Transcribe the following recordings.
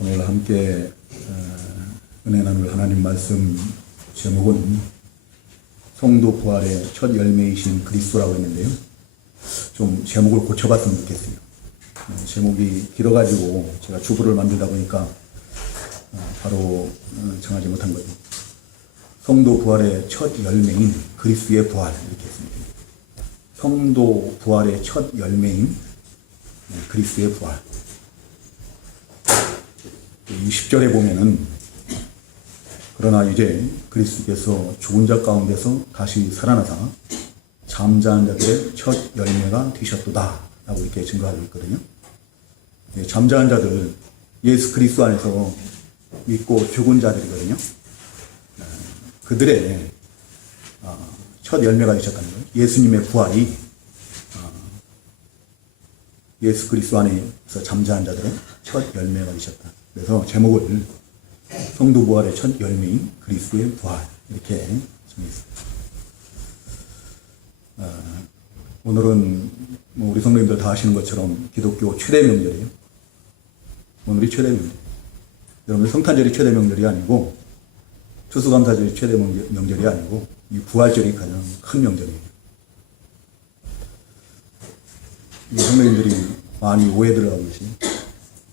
오늘 함께 은혜 나눌 하나님 말씀 제목은 성도 부활의 첫 열매이신 그리스도라고 했는데요. 좀 제목을 고쳐봤으면 좋겠어요. 제목이 길어가지고 제가 주부를 만들다 보니까 바로 정하지 못한 거죠. 성도 부활의 첫 열매인 그리스도의 부활 이렇게 했습니다. 성도 부활의 첫 열매인 그리스도의 부활. 이 10절에 보면은 그러나 이제 그리스도께서 죽은 자 가운데서 다시 살아나사 잠자는 자들의 첫 열매가 되셨도다 라고 이렇게 증거하고 있거든요. 잠자는 자들 예수 그리스도 안에서 믿고 죽은 자들이거든요. 그들의 첫 열매가 되셨다는 거예요. 예수님의 부활이 예수 그리스도 안에서 잠자는 자들의 첫 열매가 되셨다. 그래서 제목을 성도 부활의 첫 열매인 그리스도의 부활 이렇게 정했습니다. 오늘은 우리 성도님들 다 아시는 것처럼 기독교 최대 명절이에요. 오늘이 최대 명절. 여러분 성탄절이 최대 명절이 아니고 추수감사절이 최대 명절이 아니고 이 부활절이 가장 큰 명절이에요. 이 성도님들이 많이 오해들 하고 계시.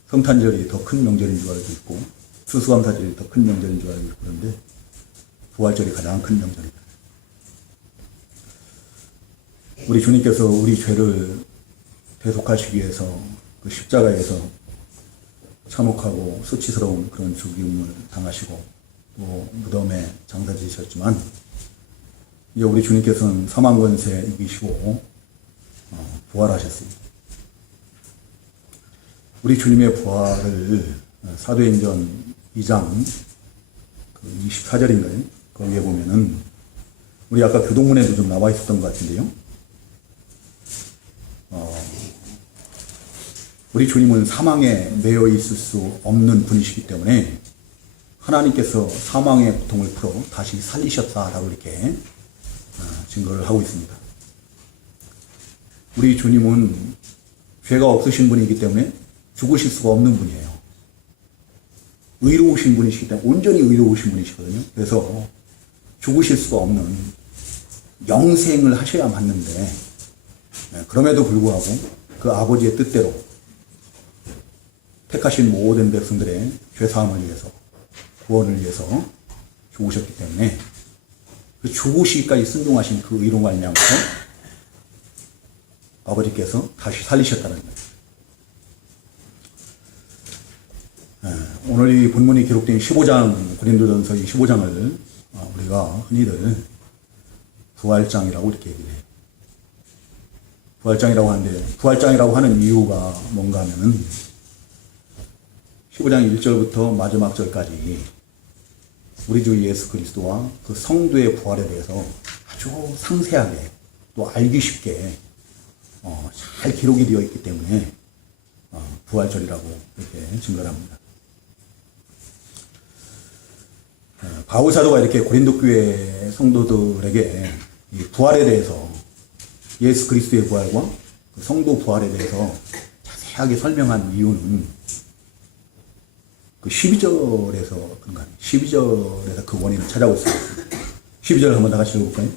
성탄절이 더 큰 명절인 줄 알고 있고 추수감사절이 더 큰 명절인 줄 알고 있고 그런데 부활절이 가장 큰 명절이다. 우리 주님께서 우리 죄를 대속하시기 위해서 그 십자가에서 참혹하고 수치스러운 그런 죽임을 당하시고 또 무덤에 장사 지셨지만 이제 우리 주님께서는 사망 권세 이기시고 부활하셨습니다. 우리 주님의 부활을 사도행전 2장 24절인가요? 거기에 보면은 우리 아까 교동문에도 좀 나와 있었던 것 같은데요. 우리 주님은 사망에 매여 있을 수 없는 분이시기 때문에 하나님께서 사망의 고통을 풀어 다시 살리셨다라고 이렇게 증거를 하고 있습니다. 우리 주님은 죄가 없으신 분이기 때문에 죽으실 수가 없는 분이에요. 의로우신 분이시기 때문에 온전히 의로우신 분이시거든요. 그래서 죽으실 수가 없는 영생을 하셔야 맞는데 그럼에도 불구하고 그 아버지의 뜻대로 택하신 모든 백성들의 죄사함을 위해서 구원을 위해서 죽으셨기 때문에 그 죽으시기까지 순종하신 그 의로 말미암아서 아버지께서 다시 살리셨다는 거예요. 오늘 이 본문이 기록된 15장 고린도전서 15장을 우리가 흔히들 부활장이라고 이렇게 얘기를 해요. 부활장이라고 하는데 부활장이라고 하는 이유가 뭔가 하면은 15장 1절부터 마지막 절까지 우리 주 예수 그리스도와 그 성도의 부활에 대해서 아주 상세하게 또 알기 쉽게 잘 기록이 되어 있기 때문에 부활절이라고 이렇게 증거를 합니다. 바울 사도가 이렇게 고린도 교회 성도들에게 이 부활에 대해서 예수 그리스도의 부활과 그 성도 부활에 대해서 자세하게 설명한 이유는 그 12절에서 그런가 하네요. 12절에서 그 원인을 찾아볼 수 있습니다. 12절 한번 다 같이 읽어볼까요?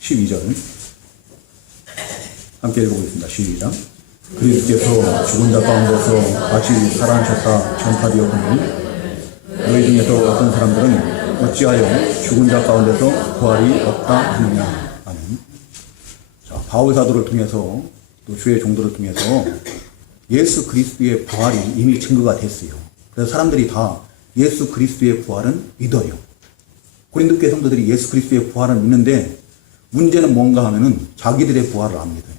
12절 함께 읽어보겠습니다. 시작. 그리스도께서 죽은 자 가운데서 다시 살아나셨다 전파되었거늘 너희 중에서 어떤 사람들은 어찌하여 죽은 자 가운데서 부활이 없다 하느냐. 아멘. 자, 바울 사도를 통해서 또 주의 종도를 통해서 예수 그리스도의 부활이 이미 증거가 됐어요. 그래서 사람들이 다 예수 그리스도의 부활은 믿어요. 고린도 교회 성도들이 예수 그리스도의 부활을 믿는데 문제는 뭔가 하면은 자기들의 부활을 안 믿어요.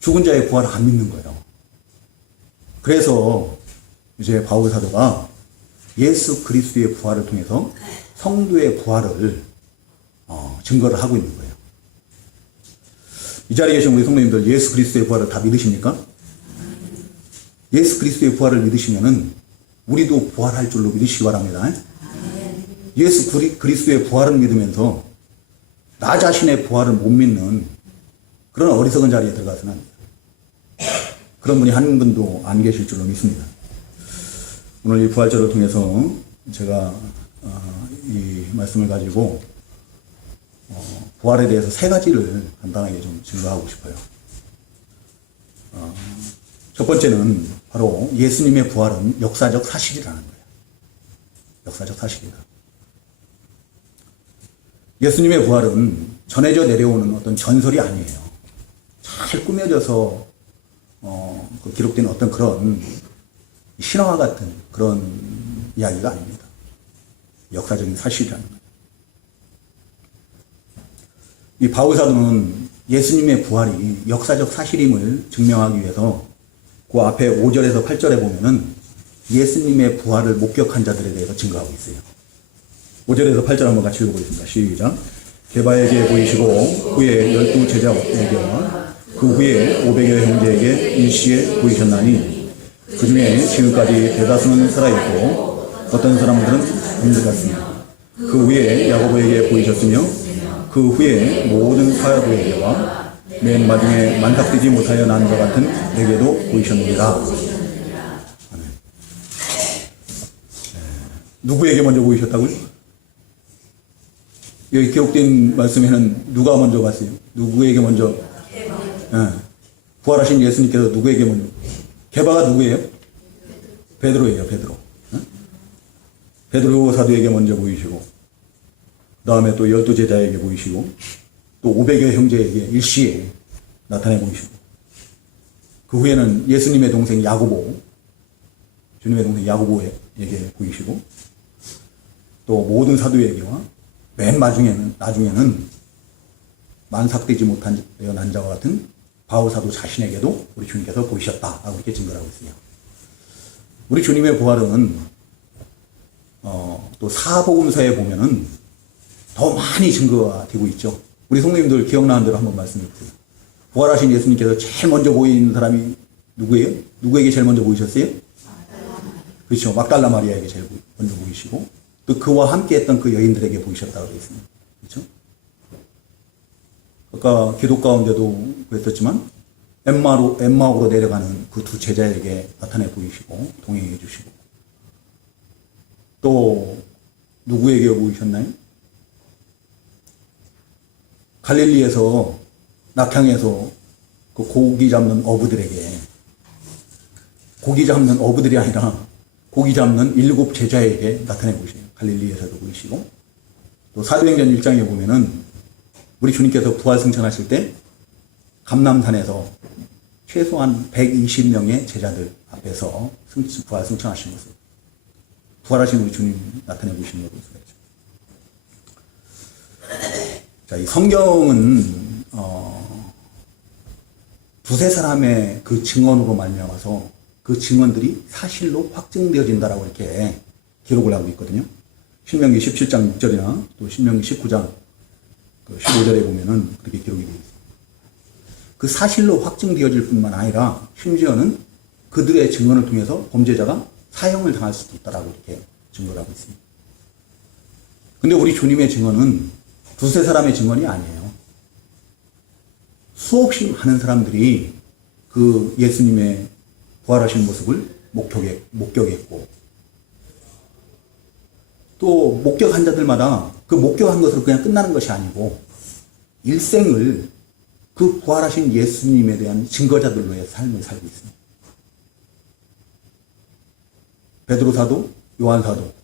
죽은 자의 부활을 안 믿는 거예요. 그래서 이제 바울 사도가 예수 그리스도의 부활을 통해서 성도의 부활을 증거를 하고 있는 거예요. 이 자리에 계신 우리 성도님들 예수 그리스도의 부활을 다 믿으십니까? 예수 그리스도의 부활을 믿으시면은 우리도 부활할 줄로 믿으시기 바랍니다. 예수 그리스도의 부활을 믿으면서 나 자신의 부활을 못 믿는 그런 어리석은 자리에 들어가서는 안 돼요. 그런 분이 한 분도 안 계실 줄로 믿습니다. 오늘 이 부활절을 통해서 제가 이 말씀을 가지고 부활에 대해서 세 가지를 간단하게 좀 증거하고 싶어요. 첫 번째는 바로 예수님의 부활은 역사적 사실이라는 거예요. 역사적 사실이다. 예수님의 부활은 전해져 내려오는 어떤 전설이 아니에요. 잘 꾸며져서 기록된 어떤 그런 신화와 같은 그런 이야기가 아닙니다. 역사적인 사실이라는 거예요. 이 바울사도는 예수님의 부활이 역사적 사실임을 증명하기 위해서 그 앞에 5절에서 8절에 보면은 예수님의 부활을 목격한 자들에 대해서 증거하고 있어요. 5절에서 8절 한번 같이 읽어보겠습니다. 시작. 게바에게 보이시고 후에 12 제자에게와 그 후에 500여 형제에게 일시에 보이셨나니 그 중에 지금까지 대다수는 살아있고 어떤 사람들은 잠들었습니다. 그 후에 야고보에게 보이셨으며 그 후에 모든 사도에게와 맨 마중에 만삭되지 못하여 난 것 같은 내게도 보이셨느니라. 아멘. 누구에게 먼저 보이셨다고요? 여기 기록된 말씀에는 누가 먼저 봤어요? 누구에게 먼저? 부활하신 예수님께서 누구에게 먼저? 게바가 누구예요? 베드로예요. 베드로. 베드로 사도에게 먼저 보이시고 그 다음에 또 12 제자에게 보이시고 또 500여 형제에게 일시에 나타내 보이시고 그 후에는 예수님의 동생 야고보, 주님의 동생 야고보에게 보이시고 또 모든 사도에게와 맨 나중에는 만삭되지 못한 난 자와 같은 바울 사도 자신에게도 우리 주님께서 보이셨다라고 이렇게 증거를 하고 있어요. 우리 주님의 부활은 또 사복음서에 보면은 더 많이 증거가 되고 있죠. 우리 성도님들 기억나는 대로 한번 말씀해 주세요. 부활하신 예수님께서 제일 먼저 보이는 사람이 누구예요? 누구에게 제일 먼저 보이셨어요? 그렇죠. 막달라 마리아에게 제일 먼저 보이시고 또 그와 함께 했던 그 여인들에게 보이셨다고 되어 있습니다. 그렇죠? 아까 기도 가운데도 그랬었지만 엠마오로 내려가는 그 두 제자에게 나타내 보이시고 동행해 주시고 또 누구에게 보이셨나요? 갈릴리에서 낙향에서 그 고기 잡는 어부들이 아니라 고기 잡는 7 제자에게 나타내 보이세요. 갈릴리에서도 보이시고 또 사도행전 1장에 보면은 우리 주님께서 부활 승천하실 때 감람산에서 최소한 120명의 제자들 앞에서 부활 승천하신 것을 부활하신 우리 주님 나타내 보이시는 것을 자, 이 성경은 두세 사람의 그 증언으로 말미암아서 그 증언들이 사실로 확증되어진다라고 이렇게 기록을 하고 있거든요. 신명기 17장 6절이나 또 신명기 19장 15절에 보면은 그렇게 기록이 되어 있습니다. 그 사실로 확증되어질 뿐만 아니라 심지어는 그들의 증언을 통해서 범죄자가 사형을 당할 수도 있다라고 이렇게 증거를 하고 있습니다. 근데 우리 주님의 증언은 두세 사람의 증언이 아니에요. 수없이 많은 사람들이 그 예수님의 부활하신 모습을 목격했고 또 목격한 자들마다 그 목격한 것으로 그냥 끝나는 것이 아니고 일생을 그 부활하신 예수님에 대한 증거자들로의 삶을 살고 있습니다. 베드로 사도, 요한 사도.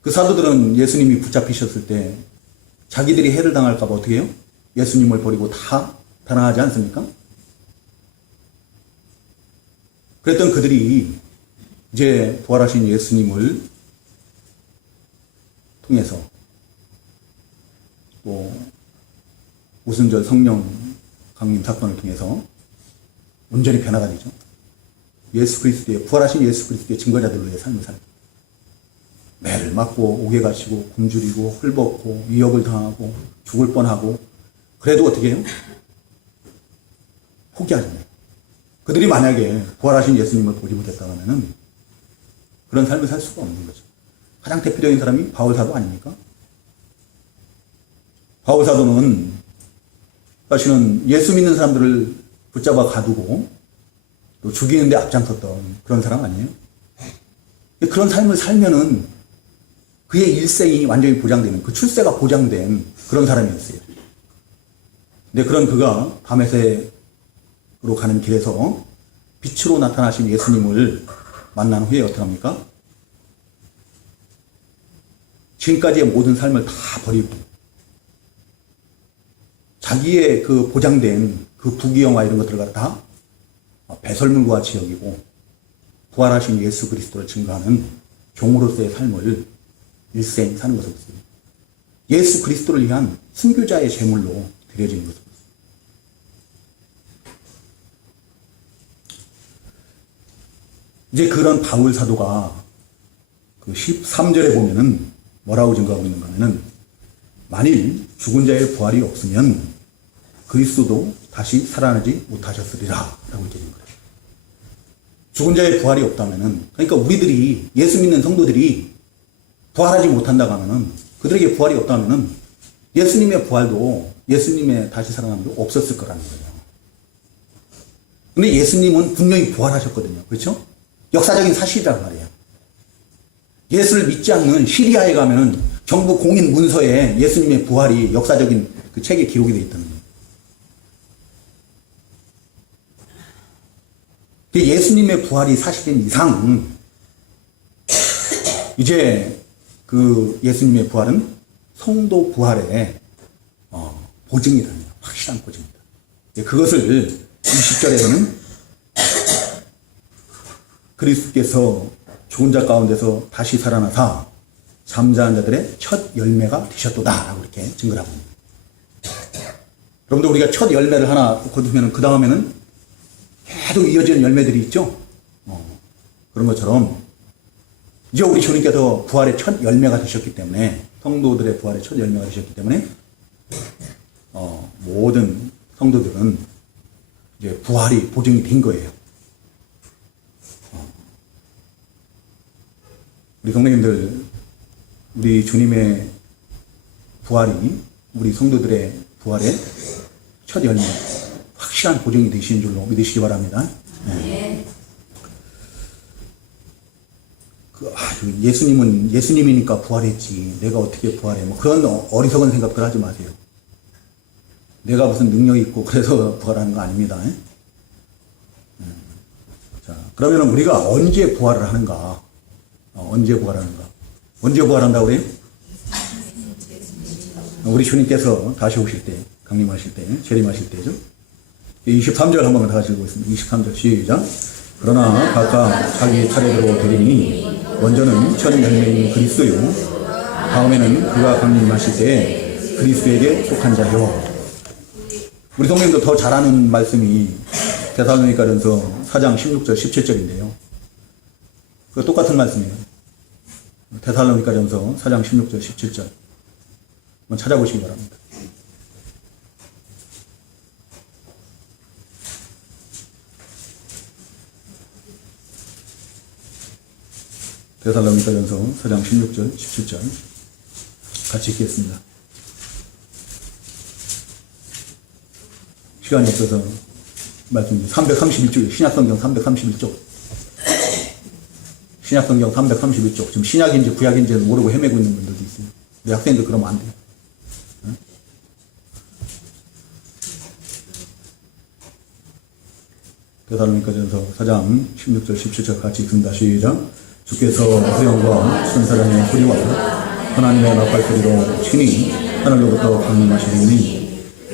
그 사도들은 예수님이 붙잡히셨을 때 자기들이 해를 당할까 봐 어떻게 해요? 예수님을 버리고 다 달아나지 않습니까? 그랬던 그들이 이제 부활하신 예수님을 통해서 또 오순절 성령 강림 사건을 통해서 온전히 변화가 되죠. 예수 그리스도의 부활하신 예수 그리스도의 증거자들로의 삶을 살고 매를 맞고 옥에 갇히고 굶주리고 헐벗고 위협을 당하고 죽을 뻔하고 그래도 어떻게 해요? 포기하지 않아요. 그들이 만약에 부활하신 예수님을 보지 못했다면 그런 삶을 살 수가 없는 거죠. 가장 대표적인 사람이 바울사도 아닙니까? 바울사도는 사실은 예수 믿는 사람들을 붙잡아 가두고 또 죽이는데 앞장섰던 그런 사람 아니에요? 그런 삶을 살면은 그의 일생이 완전히 보장되는, 그 출세가 보장된 그런 사람이었어요. 근데 그런 그가 다메섹으로 가는 길에서 빛으로 나타나신 예수님을 만난 후에 어떻게 합니까? 지금까지의 모든 삶을 다 버리고 자기의 그 보장된 그 부귀영화 이런 것들을 갖다 배설물과 같이 여기고 부활하신 예수 그리스도를 증거하는 종으로서의 삶을 일생 사는 것이었습니다. 예수 그리스도를 위한 순교자의 제물로 드려지는 것입니다. 이제 그런 바울 사도가 그 13절에 보면은 뭐라고 증거하고 있는가 하면은 만일 죽은 자의 부활이 없으면 그리스도도 다시 살아나지 못하셨으리라 라고 얘기하는 거예요. 죽은 자의 부활이 없다면은, 그러니까 우리들이 예수 믿는 성도들이 부활하지 못한다고 하면은, 그들에게 부활이 없다면은 예수님의 부활도 예수님의 다시 살아남도 없었을 거라는 거예요. 근데 예수님은 분명히 부활하셨거든요. 그렇죠? 역사적인 사실이란 말이에요. 예수를 믿지 않는 시리아에 가면은 정부 공인 문서에 예수님의 부활이 역사적인 그 책에 기록이 되어 있다는 거예요. 예수님의 부활이 사실인 이상 이제 그 예수님의 부활은 성도 부활의 보증이라는 거예요. 확실한 보증이다. 그것을 20절에서는 그리스도께서 죽은 자 가운데서 다시 살아나사 잠자는 자들의 첫 열매가 되셨도다 라고 이렇게 증거를 하고 있습니다. 여러분들 우리가 첫 열매를 하나 거두면 그 다음에는 계속 이어지는 열매들이 있죠. 그런 것처럼 이제 우리 주님께서 부활의 첫 열매가 되셨기 때문에, 성도들의 부활의 첫 열매가 되셨기 때문에 모든 성도들은 이제 부활이 보증이 된 거예요. 우리 성도님들, 우리 주님의 부활이 우리 성도들의 부활의 첫 열매, 확실한 보증이 되시는 줄로 믿으시기 바랍니다. 네. 예수님은 예수님이니까 부활했지, 내가 어떻게 부활해, 뭐 그런 어리석은 생각들 하지 마세요. 내가 무슨 능력이 있고 그래서 부활하는 거 아닙니다. 자, 그러면 우리가 언제 부활을 하는가? 언제 부활하는가? 언제 부활한다고 그래요? 우리 주님께서 다시 오실 때, 강림하실 때, 재림하실 때죠. 23절 한번 다 같이 읽겠습니다. 23절 시작. 그러나 각각 자기 차례대로 되리니 먼저는 첫 열매인 그리스도요, 다음에는 그가 강림하실 때 그리스도에게 속한 자요. 우리 성경도 더 잘하는 말씀이 데살로니가전서 4장 16절 17절인데요. 그 똑같은 말씀이에요. 데살로니가전서 4장 16절 17절 한번 찾아보시기 바랍니다. 데살로니가전서 4장 16절 17절 같이 읽겠습니다. 시간이 없어서 말씀 331쪽, 신약성경 331쪽. 신약성경 331쪽. 지금 신약인지 구약인지 모르고 헤매고 있는 분들도 있어요. 우리 학생들 그러면 안 돼요. 응? 데살로니가전서 4장 16절 17절 같이 읽습니다. 시작. 주께서 후영과 천사장의 소리와 하나님의 나팔 소리로 친히 하늘로부터 강림하시리니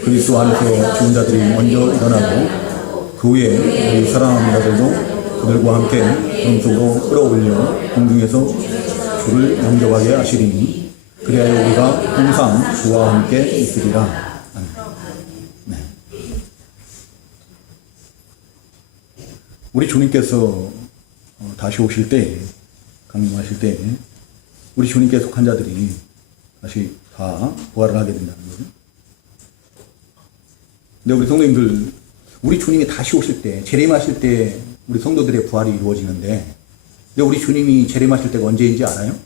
그리스도 안에서 죽은 자들이 먼저 일어나고 그 후에 우리 살아남은 자들도 그들과 함께 구름 속으로 끌어올려 공중에서 주를 영접하게 하시리니 그리하여 우리가 항상 주와 함께 있으리라. 네. 우리 주님께서 다시 오실 때, 강림하실 때 우리 주님께 속한 자들이 다시 다 부활을 하게 된다는 거죠. 근데 우리 성도님들, 우리 주님이 다시 오실 때, 재림하실 때 우리 성도들의 부활이 이루어지는데, 근데 우리 주님이 재림하실 때가 언제인지 알아요?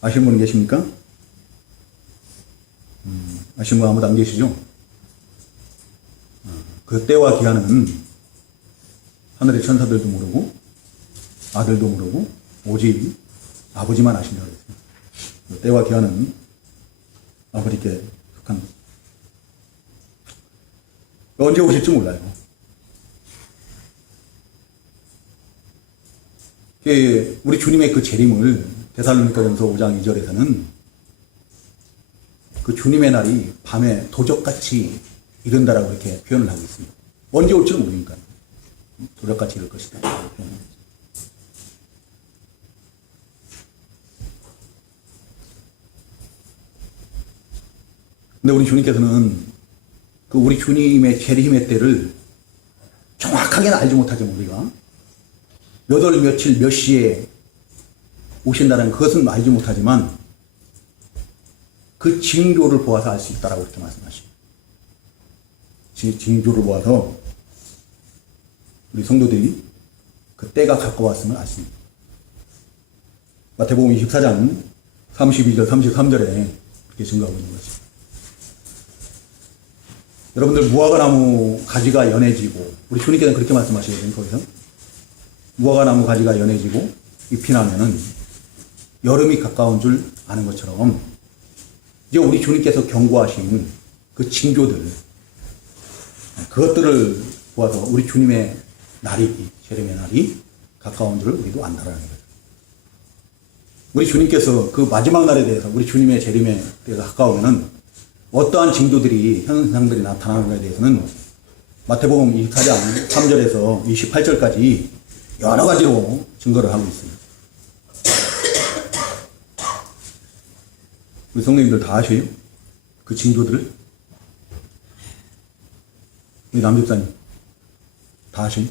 아시는 분 계십니까? 아시는 분 아무도 안 계시죠? 그 때와 기한은 하늘의 천사들도 모르고 아들도 모르고 오직 아버지만 아신다고 그랬어요. 때와 기한은 아버지께 속한 것. 언제 오실지 몰라요. 우리 주님의 그 재림을 데살로니가전서 5장 2절에서는 그 주님의 날이 밤에 도적같이 이른다라고 이렇게 표현을 하고 있습니다. 언제 올지는 모르니까 도적같이 이를 것이다. 근데 우리 주님께서는 그 우리 주님의 재림의 때를 정확하게는 알지 못하지만 우리가 몇 월 며칠 몇 시에 오신다는 그것은 알지 못하지만 그 징조를 보아서 알 수 있다라고 이렇게 말씀하십니다. 징조를 보아서 우리 성도들이 그 때가 가까웠음을 아십니다. 마태복음 24장 32절 33절에 그렇게 증거하고 있는 것입니다. 여러분들 무화과나무 가지가 연해지고 우리 주님께서는 그렇게 말씀하시거든요. 거기서 무화과나무 가지가 연해지고 잎이 나면은 여름이 가까운 줄 아는 것처럼 이제 우리 주님께서 경고하신 그 징조들 그것들을 보아서 우리 주님의 날이 재림의 날이 가까운 줄 우리도 안다라는 거죠. 우리 주님께서 그 마지막 날에 대해서 우리 주님의 재림의 때가 가까우면은 어떠한 징조들이 현상들이 나타나는가에 대해서는 마태복음 24장 3절에서 28절까지 여러 가지로 증거를 하고 있습니다. 우리 성도님들 다 아셔요? 그 징조들을? 우리 남집사님 다 아셔요?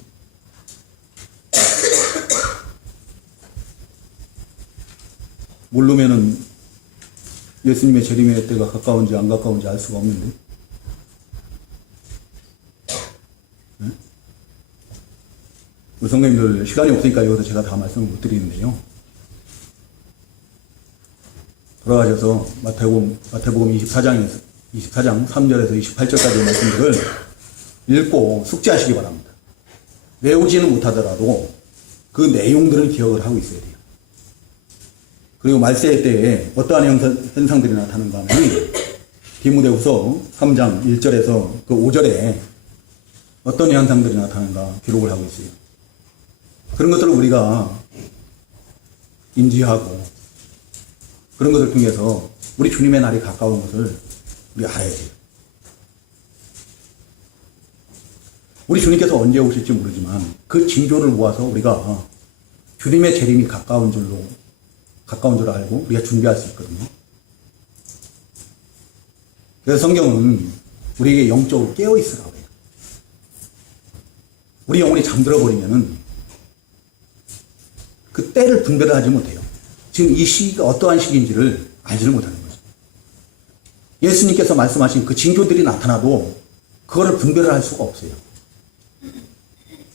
모르면은 예수님의 재림의 때가 가까운지 안 가까운지 알 수가 없는데. 네? 우리 성도님들 시간이 없으니까 여기서 제가 다 말씀을 못 드리는데요. 돌아가셔서 마태복음 24장 3절에서 28절까지의 말씀들을 읽고 숙지하시기 바랍니다. 외우지는 못하더라도 그 내용들은 기억을 하고 있어야 돼요. 그리고 말세 때에 어떠한 현상들이 나타나는가 하면 디모데후서 3장 1절에서 그 5절에 어떤 현상들이 나타나는가 기록을 하고 있어요. 그런 것들을 우리가 인지하고 그런 것을 통해서 우리 주님의 날이 가까운 것을 우리 알아야 돼요. 우리 주님께서 언제 오실지 모르지만 그 징조를 모아서 우리가 주님의 재림이 가까운 줄 알고 우리가 준비할 수 있거든요. 그래서 성경은 우리에게 영적으로 깨어있으라고 해요. 우리 영혼이 잠들어 버리면은 그 때를 분별을 하지 못해요. 지금 이 시기가 어떠한 시기인지를 알지를 못하는 거죠. 예수님께서 말씀하신 그 징조들이 나타나도 그거를 분별을 할 수가 없어요.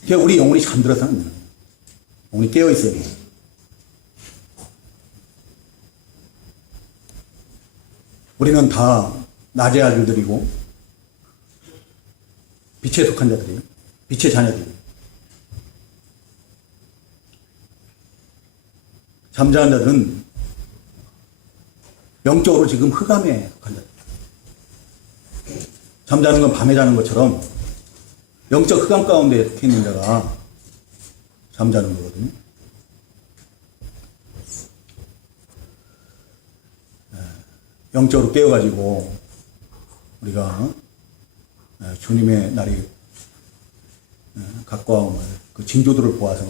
그러니까 우리 영혼이 잠들어서는 안 돼요. 영혼이 깨어있어야 돼요. 우리는 다 낮의 아들들이고 빛에 속한 자들이에요. 빛의 자녀들이에요. 잠자는 자들은 영적으로 지금 흑암에 속한 자들. 잠자는 건 밤에 자는 것처럼 영적 흑암 가운데 속해 있는 자가 잠자는 거거든요. 영적으로 깨어가지고 우리가 주님의 날이 가까움을 그 징조들을 보아서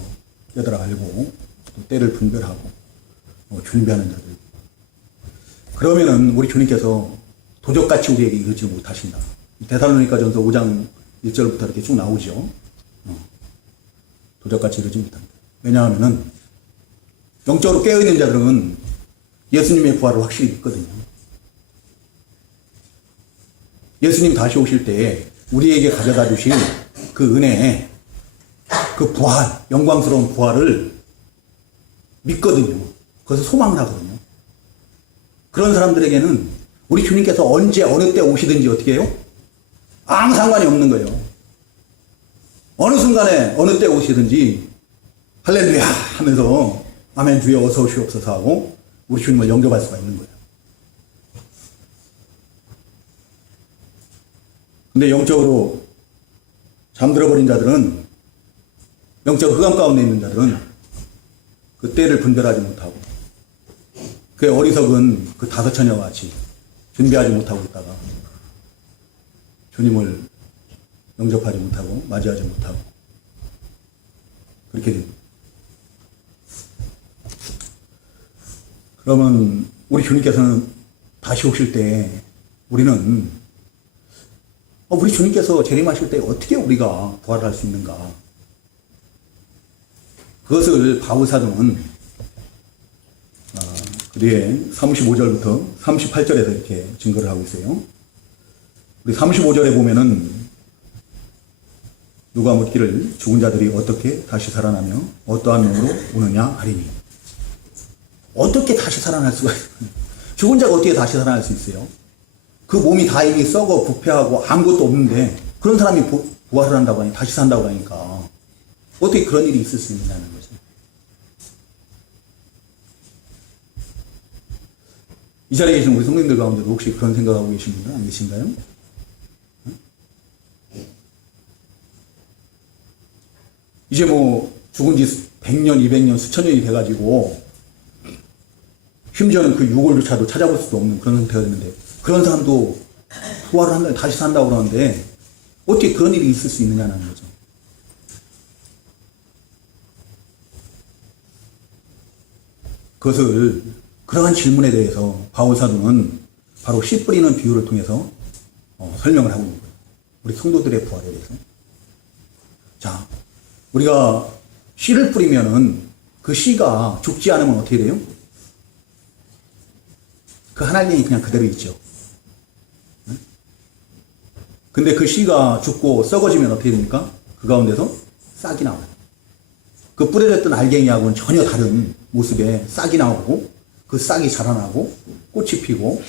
깨달아 알고 또 때를 분별하고 준비하는 자들. 그러면은 우리 주님께서 도적같이 우리에게 이르지 못하신다. 데살로니가전서 5장 1절부터 이렇게 쭉 나오죠. 도적같이 이르지 못한다. 왜냐하면은 영적으로 깨어있는 자들은 예수님의 부활을 확실히 믿거든요. 예수님 다시 오실 때 우리에게 가져다 주신 그 은혜, 그 부활, 영광스러운 부활을 믿거든요. 그것을 소망을 하거든요. 그런 사람들에게는 우리 주님께서 언제 어느 때 오시든지 어떻게 해요? 아무 상관이 없는 거예요. 어느 순간에 어느 때 오시든지 할렐루야 하면서 아멘 주여 어서 오시옵소서 하고 우리 주님을 영접할 수가 있는 거예요. 근데 영적으로 잠들어버린 자들은, 영적 흑암 가운데 있는 자들은 그 때를 분별하지 못하고 그 어리석은 그 다섯 처녀와 같이 준비하지 못하고 있다가 주님을 영접하지 못하고 맞이하지 못하고 그렇게 됩니다. 그러면 우리 주님께서는 다시 오실 때 우리는 우리 주님께서 재림하실 때 어떻게 우리가 부활할 수 있는가? 그것을 바울 사도는 그 뒤에 35절부터 38절에서 이렇게 증거를 하고 있어요. 우리 35절에 보면은 누가 묻기를 죽은 자들이 어떻게 다시 살아나며 어떠한 명으로 오느냐 하리니. 어떻게 다시 살아날 수가 있어요? 죽은 자가 어떻게 다시 살아날 수 있어요? 그 몸이 다 이미 썩어 부패하고 아무것도 없는데 그런 사람이 부활을 한다고 하니 다시 산다고 하니까 어떻게 그런 일이 있을 수 있느냐는 거죠. 이 자리에 계신 우리 성도님들 가운데도 혹시 그런 생각하고 계신 분들 안 계신가요? 이제 뭐 죽은 지 100년, 200년, 수천 년이 돼가지고 심지어는 그 유골조차도 찾아볼 수도 없는 그런 상태가 됐는데 그런 사람도 부활을 한다, 다시 산다고 그러는데 어떻게 그런 일이 있을 수 있느냐는 거죠. 그것을, 그러한 질문에 대해서 바울 사도는 바로 씨 뿌리는 비유를 통해서 설명을 하고 있는 거예요. 우리 성도들의 부활에 대해서. 자, 우리가 씨를 뿌리면은 그 씨가 죽지 않으면 어떻게 돼요? 그 한 알갱이 그냥 그대로 있죠. 근데 그 씨가 죽고 썩어지면 어떻게 됩니까? 그 가운데서 싹이 나와요. 그 뿌려졌던 알갱이하고는 전혀 다른 모습의 싹이 나오고 그 싹이 자라나고 꽃이 피고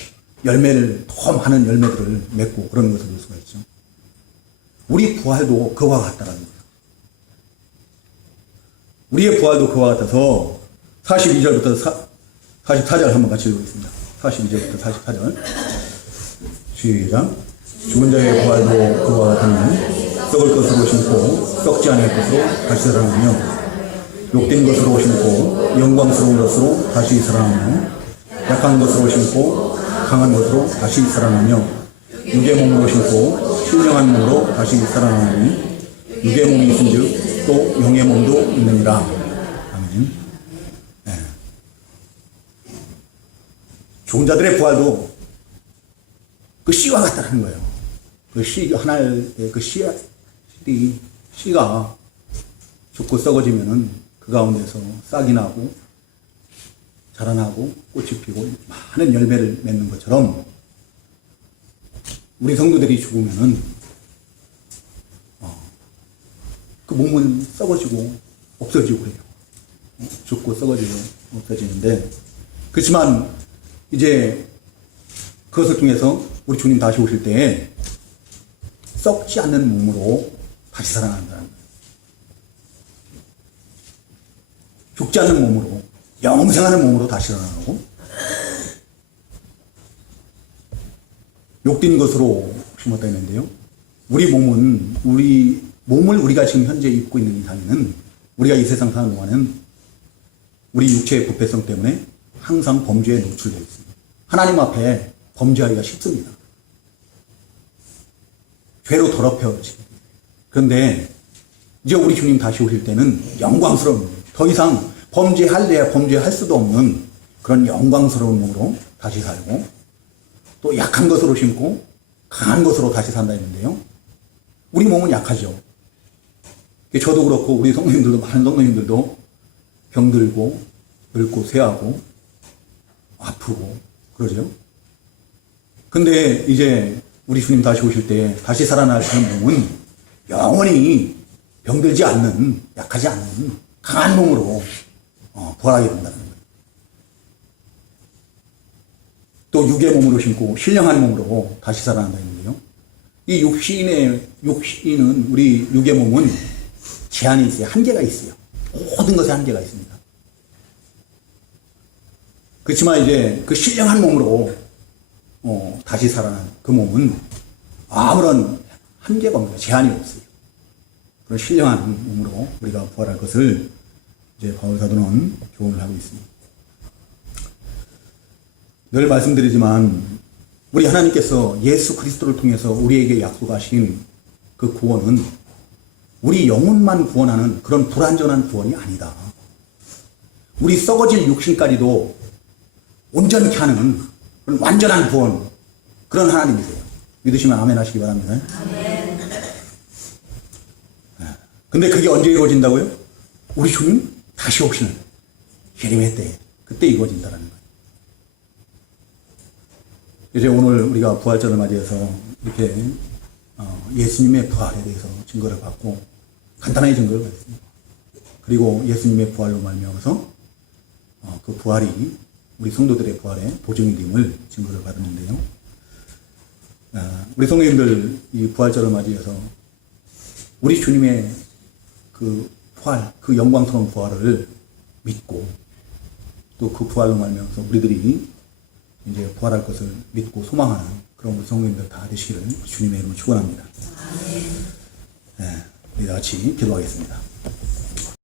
열매를, 더 많은 열매들을 맺고 그런 것을 볼 수가 있죠. 우리 부활도 그와 같다는 거예요. 우리의 부활도 그와 같아서 42절부터 44절 한번 같이 읽어보겠습니다. 42절부터 44절 시작. 죽은 자의 부활도 그와 같으니 썩을 것으로 심고 썩지 않을 것으로 다시 살아나며 욕된 것으로 심고 영광스러운 것으로 다시 살아나며 약한 것으로 심고 강한 것으로 다시 살아나며 육의 몸으로 심고 신령한 몸으로 다시 살아나니 육의 몸이 있은즉 또 영의 몸도 있느니라. 아멘. 네. 죽은 자들의 부활도 그 씨와 같다는 거예요. 그 씨, 하나의 그 씨가 죽고 썩어지면은 그 가운데서 싹이 나고 자라나고 꽃이 피고 많은 열매를 맺는 것처럼 우리 성도들이 죽으면은 그 몸은 썩어지고 없어지고 그래요. 죽고 썩어지고 없어지는데, 그렇지만 이제 그것을 통해서 우리 주님 다시 오실 때에 썩지 않는 몸으로 다시 살아난다는 거예요. 죽지 않는 몸으로, 영생하는 몸으로 다시 살아나고, 욕된 것으로 심었다 했는데요. 우리 몸을 우리가 지금 현재 입고 있는 이상에는, 우리가 이 세상 사는 동안은 우리 육체의 부패성 때문에 항상 범죄에 노출되어 있습니다. 하나님 앞에 범죄하기가 쉽습니다. 죄로 더럽혀집니다. 그런데 이제 우리 주님 다시 오실 때는 영광스러운, 더 이상 범죄할래야 범죄할 수도 없는 그런 영광스러운 몸으로 다시 살고, 또 약한 것으로 심고 강한 것으로 다시 산다 했는데요. 우리 몸은 약하죠. 저도 그렇고 우리 성도님들도, 많은 성도님들도 병들고 늙고 쇠하고 아프고 그러죠. 근데 이제 우리 주님 다시 오실 때 다시 살아날 그런 몸은 영원히 병들지 않는, 약하지 않는 강한 몸으로 부활하게 된다는 거예요. 또 육의 몸으로 심고 신령한 몸으로 다시 살아난다 했는데요. 이 육신은, 우리 육의 몸은 제한이 있어요. 한계가 있어요. 모든 것에 한계가 있습니다. 그렇지만 이제 그 신령한 몸으로 다시 살아난 그 몸은 아무런 한계가 없는 거예요. 제한이 없어요. 그런 신령한 몸으로 우리가 부활할 것을 이제 바울 사도는 교훈을 하고 있습니다. 늘 말씀드리지만 우리 하나님께서 예수 그리스도를 통해서 우리에게 약속하신 그 구원은 우리 영혼만 구원하는 그런 불완전한 구원이 아니다. 우리 썩어질 육신까지도 온전히 하는 그런 완전한 구원, 그런 하나님이세요. 믿으시면 아멘 하시기 바랍니다. 아멘. 근데 그게 언제 이루어진다고요? 우리 주님 다시 오시는 예림의 때, 그때 이루어진다는 거예요. 이제 오늘 우리가 부활절을 맞이해서 이렇게 예수님의 부활에 대해서 증거를 받고 간단하게 증거를 받습니다. 그리고 예수님의 부활로 말미암아서 그 부활이 우리 성도들의 부활에 보증이 됨을 증거를 받았는데요. 우리 성도님들 이 부활절을 맞이해서 우리 주님의 그 부활, 그 영광스러운 부활을 믿고 또 그 부활로 말미암아서 우리들이 이제 부활할 것을 믿고 소망하는 그런 우리 성도님들 다 되시기를 주님의 이름으로 축원합니다. 우리 다 같이 기도하겠습니다.